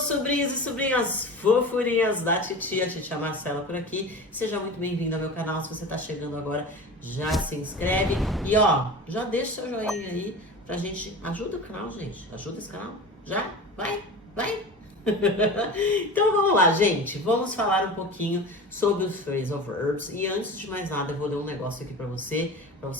sobrinhos e sobrinhas fofurinhas da titia, titia Marcela por aqui. Seja muito bem-vindo ao meu canal. Se você tá chegando agora, já se inscreve. E ó, já deixa seu joinha aí pra gente. Ajuda o canal, gente. Ajuda esse canal. Já? Vai? Então vamos lá, gente. Vamos falar um pouquinho sobre os phrasal verbs. E antes de mais nada, eu vou ler um negócio aqui pra você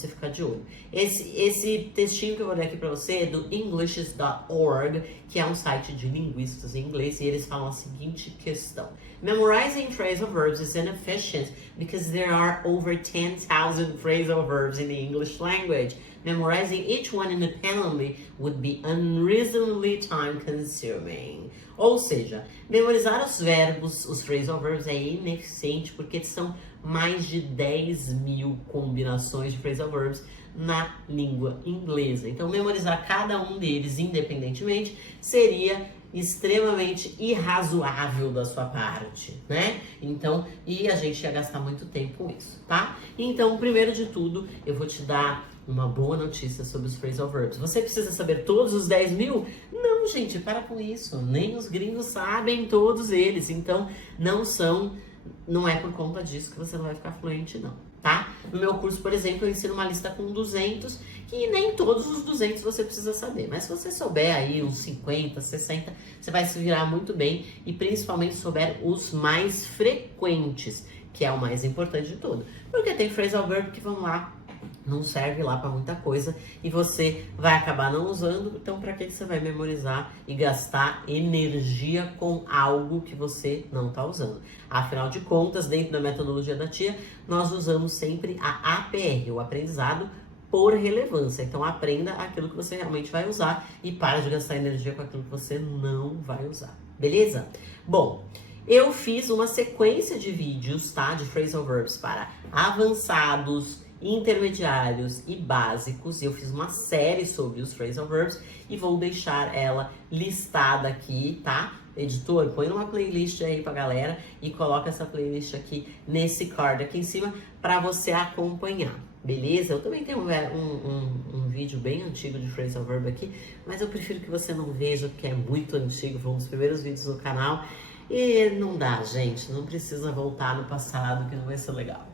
ficar de olho. Esse textinho que eu vou ler aqui pra você é do Englishes.org, que é um site de linguistas em inglês, e eles falam a seguinte questão: Memorizing phrasal verbs is inefficient because there are over 10,000 phrasal verbs in the English language. Memorizing each one independently would be unreasonably time-consuming. Ou seja, memorizar os verbos, os phrasal verbs, é ineficiente porque são mais de 10.000 combinações de phrasal verbs na língua inglesa. Então, memorizar cada um deles independentemente seria extremamente irrazoável da sua parte, né? Então, e a gente ia gastar muito tempo com isso, tá? Então, primeiro de tudo, eu vou te dar uma boa notícia sobre os phrasal verbs. Você precisa saber todos os 10.000? Não, gente, para com isso. Nem os gringos sabem todos eles. Então, não é por conta disso que você não vai ficar fluente, não, tá? No meu curso, por exemplo, eu ensino uma lista com 200, que nem todos os 200 você precisa saber. Mas se você souber aí uns 50, 60, você vai se virar muito bem. E principalmente souber os mais frequentes, que é o mais importante de tudo. Porque tem phrasal verb que, vamos lá, não serve lá para muita coisa e você vai acabar não usando. Então, para que você vai memorizar e gastar energia com algo que você não está usando? Afinal de contas, dentro da metodologia da tia, nós usamos sempre a APR, o aprendizado por relevância. Então, aprenda aquilo que você realmente vai usar e para de gastar energia com aquilo que você não vai usar. Beleza? Bom, eu fiz uma sequência de vídeos, tá? De phrasal verbs para avançados, intermediários e básicos. Eu fiz uma série sobre os phrasal verbs e vou deixar ela listada aqui, tá? Editor, põe numa playlist aí pra galera e coloca essa playlist aqui nesse card aqui em cima para você acompanhar, beleza? Eu também tenho um vídeo bem antigo de phrasal verb aqui, mas eu prefiro que você não veja porque é muito antigo, foi um dos primeiros vídeos do canal e não dá, gente, não precisa voltar no passado que não vai ser legal.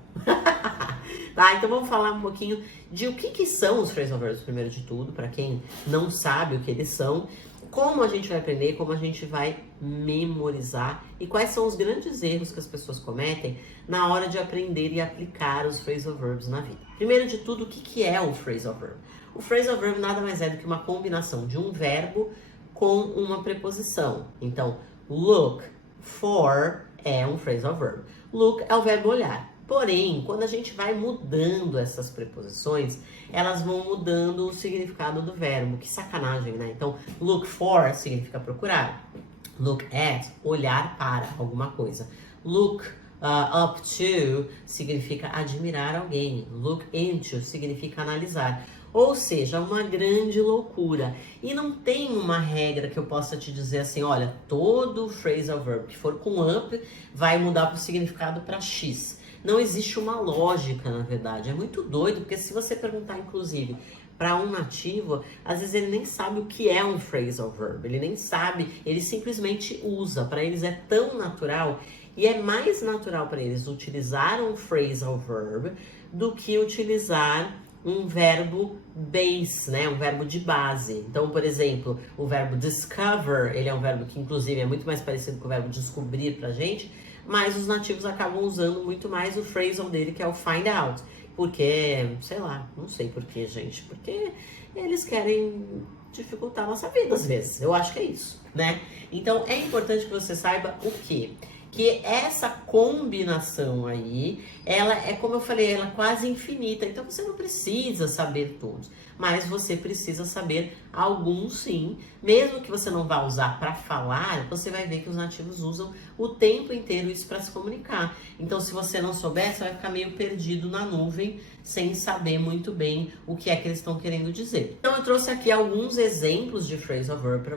Tá, então vamos falar um pouquinho de o que são os phrasal verbs, primeiro de tudo, para quem não sabe o que eles são, como a gente vai aprender, como a gente vai memorizar e quais são os grandes erros que as pessoas cometem na hora de aprender e aplicar os phrasal verbs na vida. Primeiro de tudo, o que é o phrasal verb? O phrasal verb nada mais é do que uma combinação de um verbo com uma preposição. Então, look for é um phrasal verb. Look é o verbo olhar. Porém, quando a gente vai mudando essas preposições, elas vão mudando o significado do verbo. Que sacanagem, né? Então, look for significa procurar. Look at, olhar para alguma coisa. Look up to significa admirar alguém. Look into significa analisar. Ou seja, uma grande loucura. E não tem uma regra que eu possa te dizer assim, olha, todo phrasal verb que for com up vai mudar o significado para X. Não existe uma lógica, na verdade. É muito doido, porque se você perguntar, inclusive, para um nativo, às vezes ele nem sabe o que é um phrasal verb. Ele nem sabe, ele simplesmente usa. Para eles é tão natural, e é mais natural para eles utilizar um phrasal verb do que utilizar um verbo base, né? Um verbo de base. Então, por exemplo, o verbo discover, ele é um verbo que, inclusive, é muito mais parecido com o verbo descobrir pra gente, mas os nativos acabam usando muito mais o phrasal dele, que é o find out. Porque, sei lá, não sei por que, gente. Porque eles querem dificultar a nossa vida, às vezes. Eu acho que é isso, né? Então, é importante que você saiba o quê? Que essa combinação aí, ela é, como eu falei, ela é quase infinita. Então, você não precisa saber todos, mas você precisa saber alguns sim. Mesmo que você não vá usar para falar, você vai ver que os nativos usam o tempo inteiro isso para se comunicar. Então, se você não souber, você vai ficar meio perdido na nuvem, sem saber muito bem o que é que eles estão querendo dizer. Então, eu trouxe aqui alguns exemplos de phrasal verb para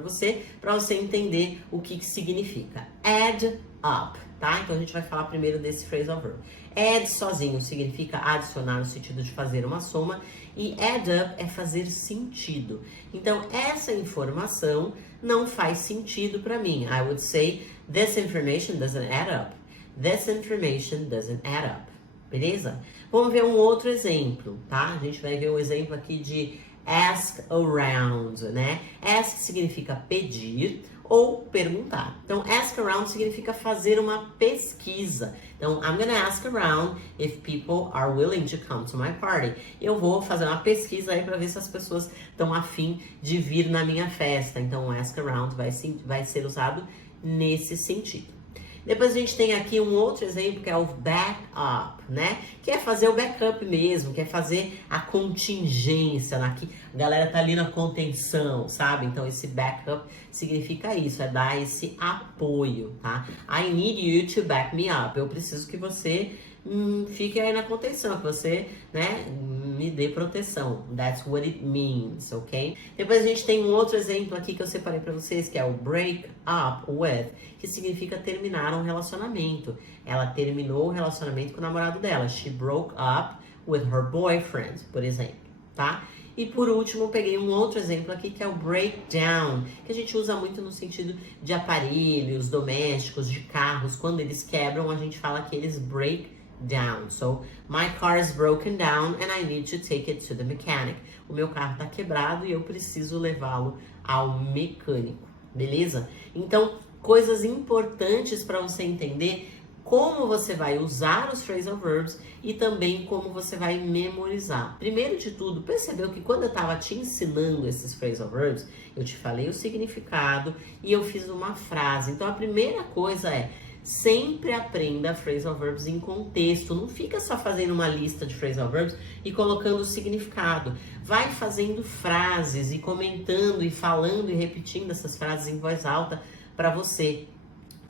você entender o que significa. Add up. tá? Então a gente vai falar primeiro desse phrasal verb. Add sozinho significa adicionar no sentido de fazer uma soma e add up é fazer sentido. Então essa informação não faz sentido para mim. I would say this information doesn't add up. This information doesn't add up. Beleza? Vamos ver um outro exemplo, tá? A gente vai ver um exemplo aqui de ask around, né? Ask significa pedir ou perguntar. Então, ask around significa fazer uma pesquisa. Então, I'm gonna ask around if people are willing to come to my party. Eu vou fazer uma pesquisa aí para ver se as pessoas estão afim de vir na minha festa. Então, ask around vai ser usado nesse sentido. Depois a gente tem aqui um outro exemplo que é o backup, né? Que é fazer o backup mesmo, que é fazer a contingência. Aqui, a galera tá ali na contenção, sabe? Então esse backup significa isso, é dar esse apoio, tá? I need you to back me up. Eu preciso que você fique aí na contenção, que você, né, me dê proteção. That's what it means, ok? Depois a gente tem um outro exemplo aqui que eu separei pra vocês, que é o break up with, que significa terminar um relacionamento. Ela terminou o relacionamento com o namorado dela. She broke up with her boyfriend, por exemplo, tá? E por último, eu peguei um outro exemplo aqui, que é o breakdown, que a gente usa muito no sentido de aparelhos domésticos, de carros. Quando eles quebram, a gente fala que eles break down. So, my car is broken down and I need to take it to the mechanic. O meu carro está quebrado e eu preciso levá-lo ao mecânico, beleza? Então, coisas importantes para você entender como você vai usar os phrasal verbs e também como você vai memorizar. Primeiro de tudo, percebeu que quando eu estava te ensinando esses phrasal verbs, eu te falei o significado e eu fiz uma frase. Então, a primeira coisa é sempre aprenda phrasal verbs em contexto. Não fica só fazendo uma lista de phrasal verbs e colocando o significado. Vai fazendo frases e comentando e falando e repetindo essas frases em voz alta para você.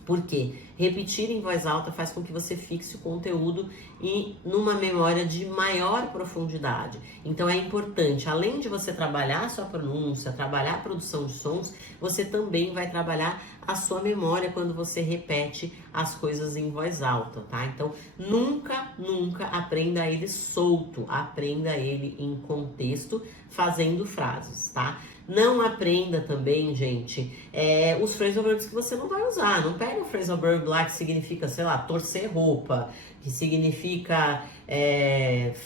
Por quê? Repetir em voz alta faz com que você fixe o conteúdo e numa memória de maior profundidade. Então é importante, além de você trabalhar a sua pronúncia, trabalhar a produção de sons, você também vai trabalhar a sua memória quando você repete as coisas em voz alta, tá? Então nunca aprenda ele solto, aprenda ele em contexto, fazendo frases, tá? Não aprenda também, gente, os phrasal verbs que você não vai usar. Não pega o phrasal verb lá que significa, sei lá, torcer roupa, que significa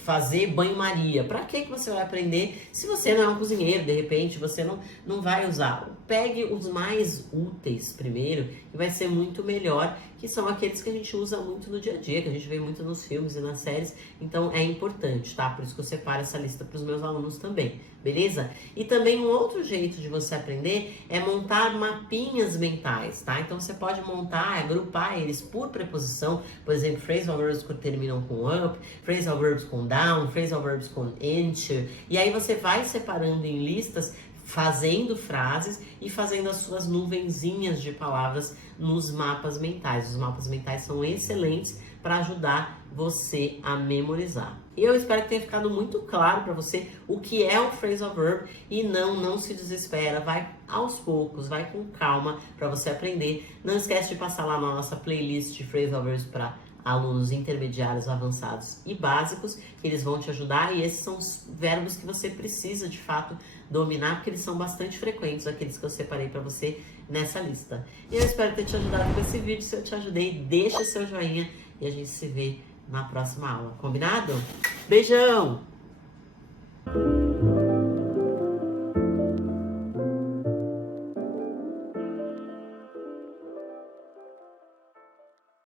fazer banho-maria. Pra que você vai aprender se você não é um cozinheiro, de repente, você não vai usar? Pegue os mais úteis primeiro, que vai ser muito melhor, que são aqueles que a gente usa muito no dia a dia, que a gente vê muito nos filmes e nas séries. Então é importante, tá? Por isso que eu separo essa lista para os meus alunos também, beleza? E também um outro jeito de você aprender é montar mapinhas mentais, tá? Então você pode montar, agrupar eles por preposição, por exemplo, phrasal verbs que terminam com up, phrasal verbs com down, phrasal verbs com into, e aí você vai separando em listas, fazendo frases e fazendo as suas nuvenzinhas de palavras nos mapas mentais. Os mapas mentais são excelentes para ajudar você a memorizar. E eu espero que tenha ficado muito claro para você o que é o phrasal verb e não se desespera, vai aos poucos, vai com calma para você aprender. Não esquece de passar lá na nossa playlist de phrasal verbs para alunos intermediários, avançados e básicos, que eles vão te ajudar, e esses são os verbos que você precisa de fato dominar, porque eles são bastante frequentes, aqueles que eu separei para você nessa lista. E eu espero ter te ajudado com esse vídeo. Se eu te ajudei, deixa seu joinha e a gente se vê na próxima aula, combinado? Beijão!